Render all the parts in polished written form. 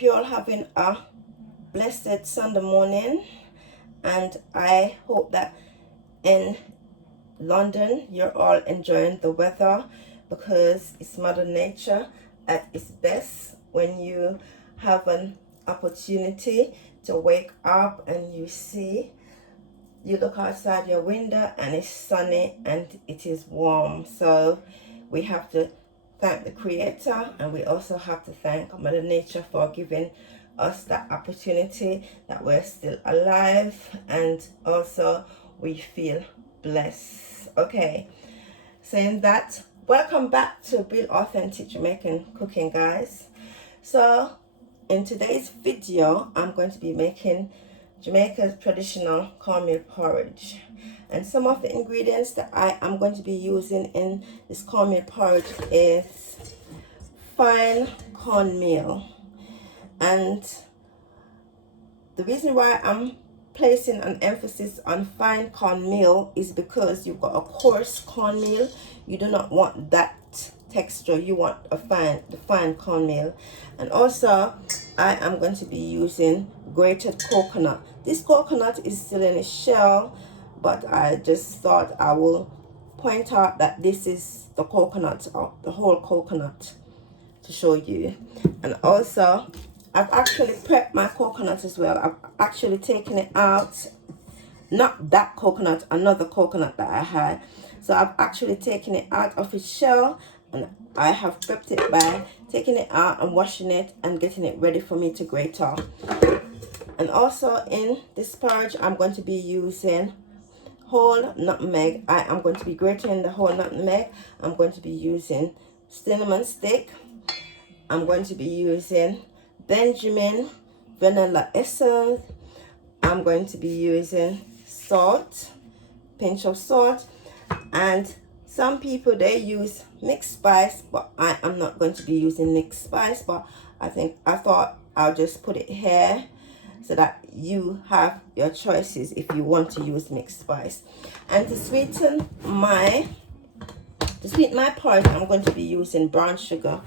hope you're all having a blessed Sunday morning, and I hope that in London you're all enjoying the weather, because it's Mother Nature at its best when you have an opportunity to wake up and you look outside your window and it's sunny and it is warm. So we have to thank the Creator, and we also have to thank Mother Nature for giving us that opportunity, that we're still alive, and also we feel blessed. Okay, saying that, welcome back to Real Authentic Jamaican Cooking, guys. So in today's video, I'm going to be making Jamaica's traditional cornmeal porridge, and some of the ingredients that I am going to be using in this cornmeal porridge is fine cornmeal. And the reason why I'm placing an emphasis on fine cornmeal is because you've got a coarse cornmeal. You do not want that texture. You want the fine cornmeal. And also I am going to be using grated coconut. This coconut is still in a shell, but I just thought I will point out that this is the coconut, or the whole coconut, to show you. And also I've actually prepped my coconut as well. I've actually taken it out, not that coconut, another coconut that I had. So I've actually taken it out of its shell, and I have prepped it by taking it out and washing it and getting it ready for me to grate off. And also in this porridge, I'm going to be using whole nutmeg. I am going to be grating the whole nutmeg. I'm going to be using cinnamon stick. I'm going to be using Benjamin vanilla essence. I'm going to be using salt, pinch of salt, and some people, they use mixed spice, but I am not going to be using mixed spice. But I thought I'll just put it here so that you have your choices if you want to use mixed spice. And to sweeten my porridge, I'm going to be using brown sugar.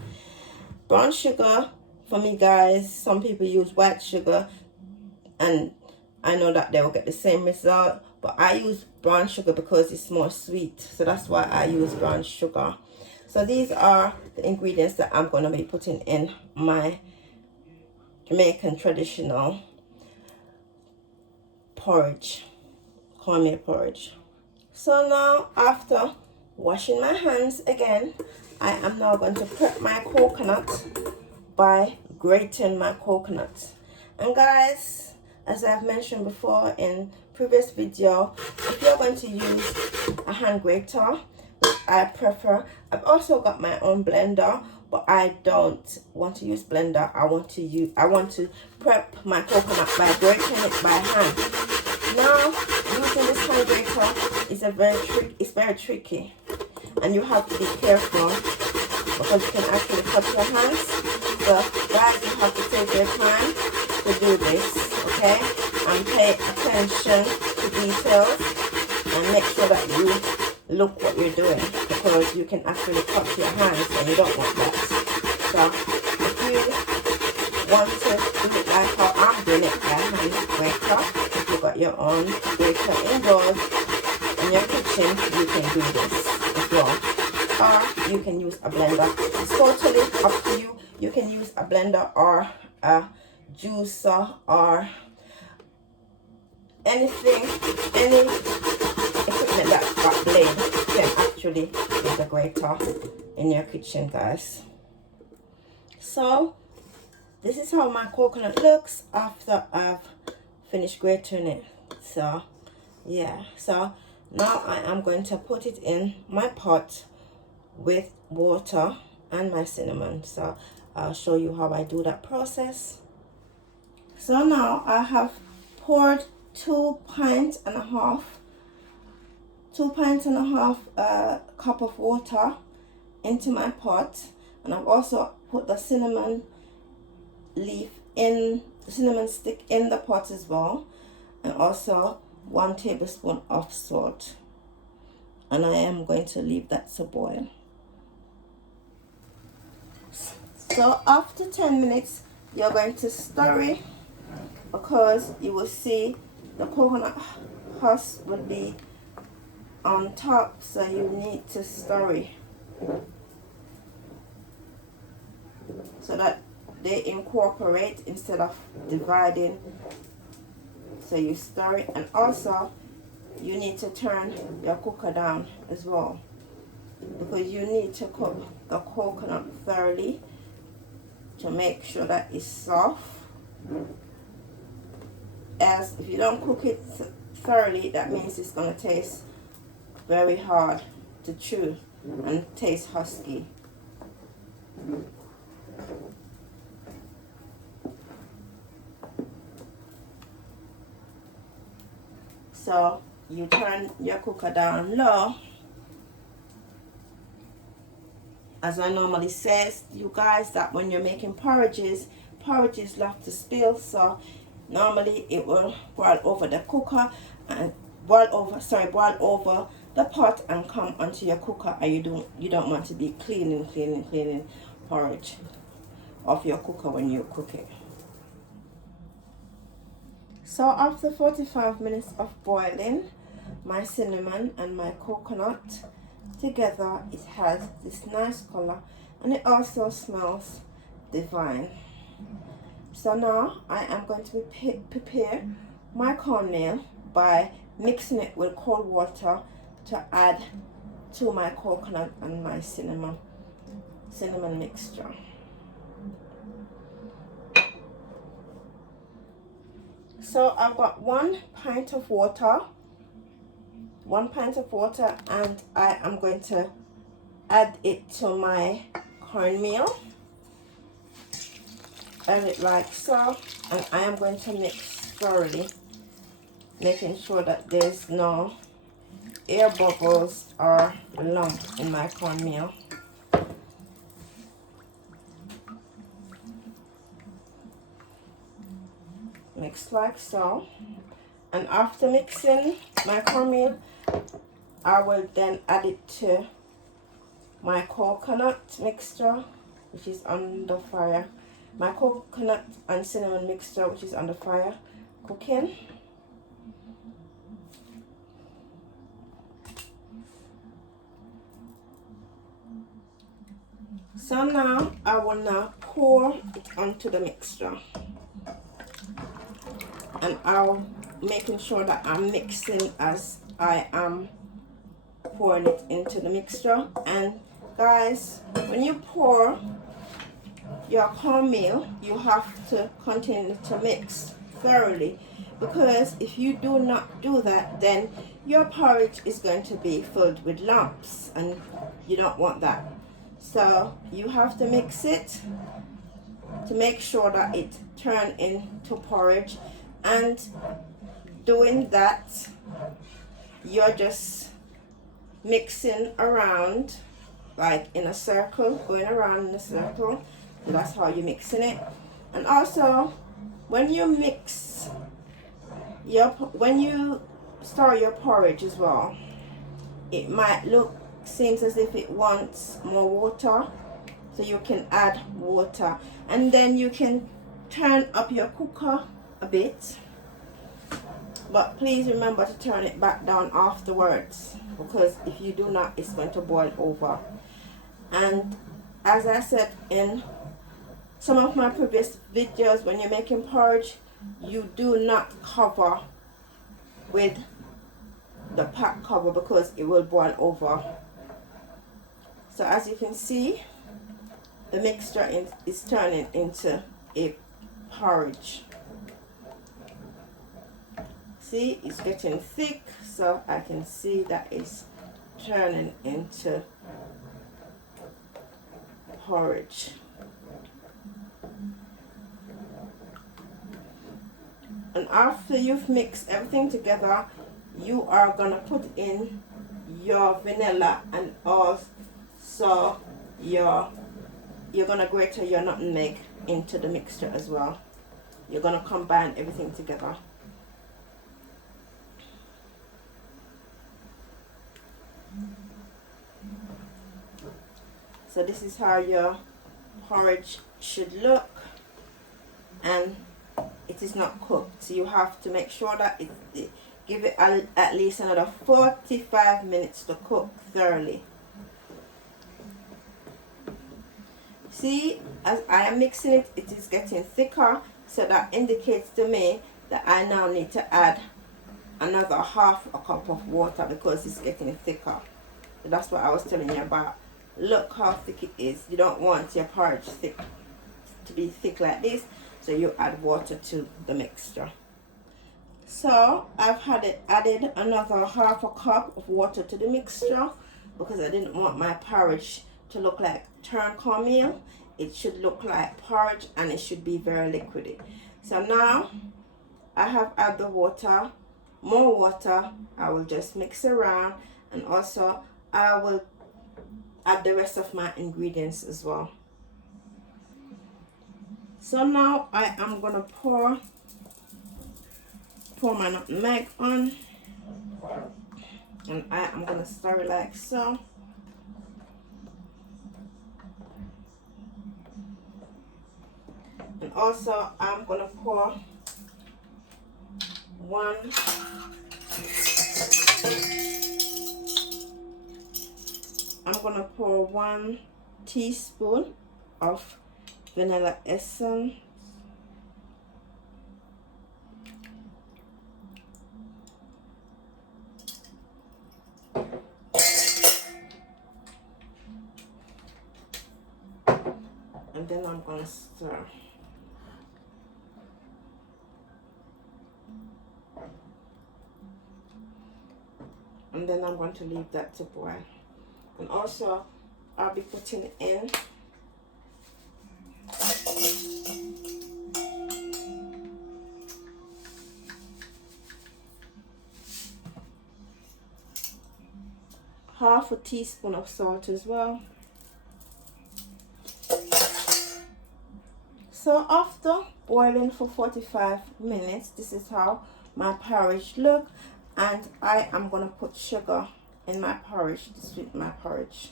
Brown sugar, for me, guys, some people use white sugar, and I know that they will get the same result, but I use brown sugar because it's more sweet, so that's why I use brown sugar. So these are the ingredients that I'm going to be putting in my Jamaican traditional porridge, cornmeal porridge. So now, after washing my hands again, I am now going to prep my coconut by grating my coconut. And guys, as I've mentioned before in previous video, if you're going to use a hand grater, which I prefer, I've also got my own blender, but I don't want to use blender. I want to prep my coconut by grating it by hand. Now, using this hand grater is very tricky, and you have to be careful because you can actually cut your hands. So guys, you have to take your time to do this, okay? And pay attention to details and make sure that you look what you're doing, because you can actually cut your hands and you don't want that. So if you want to do it like how I'm doing it by hand grater, if you've got your own grater indoors in your kitchen, you can do this as well. Or you can use a blender. It's totally up to you. You can use a blender or a juicer or anything, any equipment that's got blade can actually use a grater in your kitchen, guys. So this is how my coconut looks after I've finished grating it. So yeah, so now I am going to put it in my pot with water and my cinnamon. So I'll show you how I do that process. So now I have poured 2 pints and a half cup of water into my pot, and I've also put the cinnamon stick in the pot as well, and also 1 tablespoon of salt, and I am going to leave that to boil. So after 10 minutes, you're going to stir it, because you will see the coconut husk will be on top, so you need to stir it so that they incorporate instead of dividing. So you stir it, and also you need to turn your cooker down as well, because you need to cook the coconut thoroughly to make sure that it's soft. As if you don't cook it thoroughly, that means it's going to taste very hard to chew and taste husky. So you turn your cooker down low. As I normally says, you guys, that when you're making porridges love to spill, so normally it will boil over the cooker and boil over the pot and come onto your cooker, and you don't want to be cleaning porridge off your cooker when you cook it. So after 45 minutes of boiling, my cinnamon and my coconut together, it has this nice color, and it also smells divine. So now I am going to prepare my cornmeal by mixing it with cold water to add to my coconut and my cinnamon mixture. So I've got 1 pint of water, and I am going to add it to my cornmeal. Add it like so, and I am going to mix thoroughly, making sure that there's no air bubbles or lump in my cornmeal. Mix like so, and after mixing my cornmeal, I will then add it to my coconut mixture, which is on the fire. My coconut and cinnamon mixture, which is on the fire cooking. So now I will now pour it onto the mixture, and I'm making sure that I'm mixing as I am pouring it into the mixture. And guys, when you pour your cornmeal, you have to continue to mix thoroughly, because if you do not do that, then your porridge is going to be filled with lumps, and you don't want that. So you have to mix it to make sure that it turns into porridge, and doing that, you're just mixing around like in a circle, going around in a circle. So that's how you're mixing it. And also, when you mix when you stir your porridge as well, it might seems as if it wants more water, so you can add water, and then you can turn up your cooker a bit, but please remember to turn it back down afterwards, because if you do not, it's going to boil over. And as I said in some of my previous videos, when you're making porridge, you do not cover with the pot cover, because it will boil over. So as you can see, the mixture is turning into a porridge. See, it's getting thick, so I can see that it's turning into porridge. And after you've mixed everything together, you are gonna put in your vanilla, and also you're gonna grate your nutmeg into the mixture as well. You're gonna combine everything together. So this is how your porridge should look. and it is not cooked. So you have to make sure that give it at least another 45 minutes to cook thoroughly. See, as I am mixing it, it is getting thicker, so that indicates to me that I now need to add another half a cup of water because it's getting thicker. So that's what I was telling you about. Look how thick it is. You don't want your porridge to be thick like this, so you add water to the mixture. So I've added another half a cup of water to the mixture because I didn't want my porridge to look like turned cornmeal. It should look like porridge, and it should be very liquidy. So now I have added the water, more water. I will just mix around, and also I will add the rest of my ingredients as well. So now I am gonna pour my nutmeg on, and I am gonna stir it like so. And also I'm gonna pour one teaspoon of vanilla essence. And then I'm gonna stir. And then I'm going to leave that to boil. And also I'll be putting in half a teaspoon of salt as well. So after boiling for 45 minutes, this is how my porridge look, and I am gonna put sugar in my porridge to sweeten my porridge.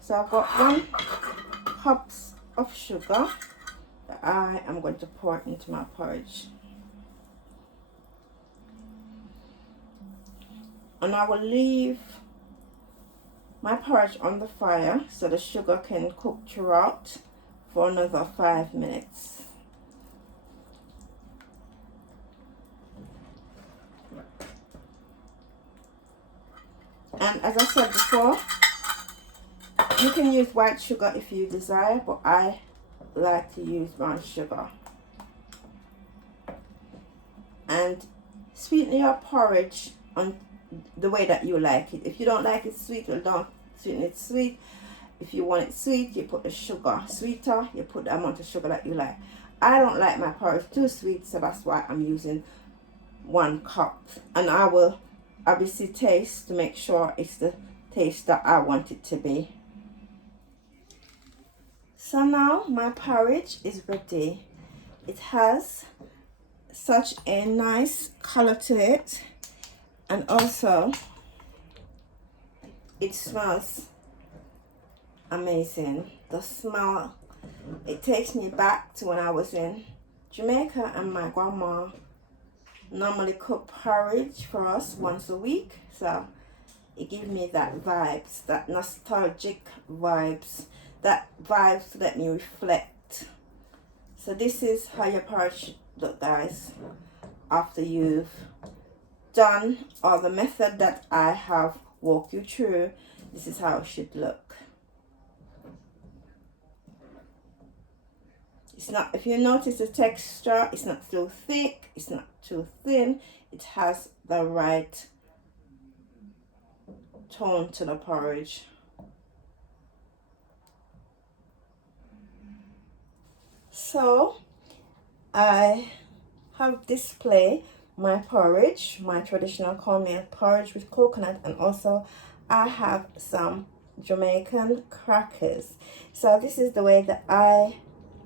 So I've got 1 cup of sugar that I am going to pour into my porridge, and I will leave my porridge on the fire so the sugar can cook throughout for another 5 minutes. And as I said before, you can use white sugar if you desire, but I like to use brown sugar. And sweeten your porridge on the way that you like it. If you don't like it sweet, well, don't sweeten it sweet. If you want it sweet, you put the sugar sweeter, you put the amount of sugar that you like. I don't like my porridge too sweet, so that's why I'm using 1 cup. And I will obviously taste to make sure it's the taste that I want it to be. So now my porridge is ready. It has such a nice color to it, and also it smells amazing. The smell, it takes me back to when I was in Jamaica, and my grandma normally cook porridge for us once a week, so it gives me that vibes, that nostalgic vibes, that vibes to let me reflect. So this is how your porridge look, guys, after you've done all the method that I have walked you through. This is how it should look. It's not, if you notice the texture, it's not too thick, it's not too thin. It has the right tone to the porridge. So I have displayed my porridge, my traditional cornmeal porridge with coconut, and also I have some Jamaican crackers. So this is the way that I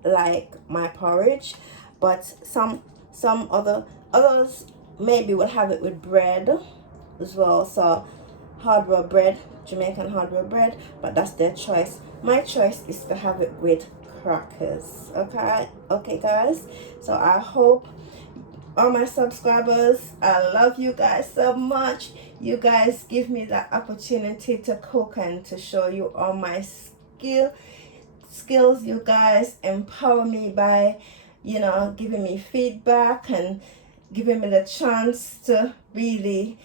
like my porridge, but some others maybe will have it with bread as well. So hard-boiled bread, Jamaican hard-boiled bread, but that's their choice. My choice is to have it with crackers. Okay guys, so I hope all my subscribers, I love you guys so much. You guys give me that opportunity to cook and to show you all my skills. You guys empower me by, you know, giving me feedback and giving me the chance to really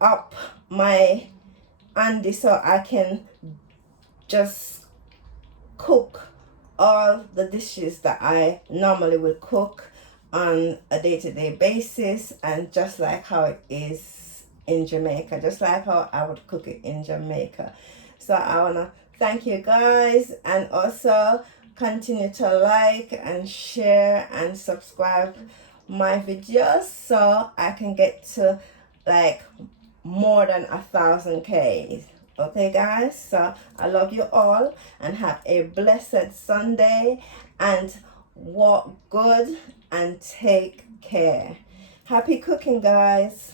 up my ante so I can just cook all the dishes that I normally would cook on a day-to-day basis, and just like how it is in Jamaica, just like how I would cook it in Jamaica. So I want to thank you guys, and also continue to like and share and subscribe my videos so I can get to like more than 1,000K. Okay guys, so I love you all and have a blessed Sunday, and walk good and take care. Happy cooking guys.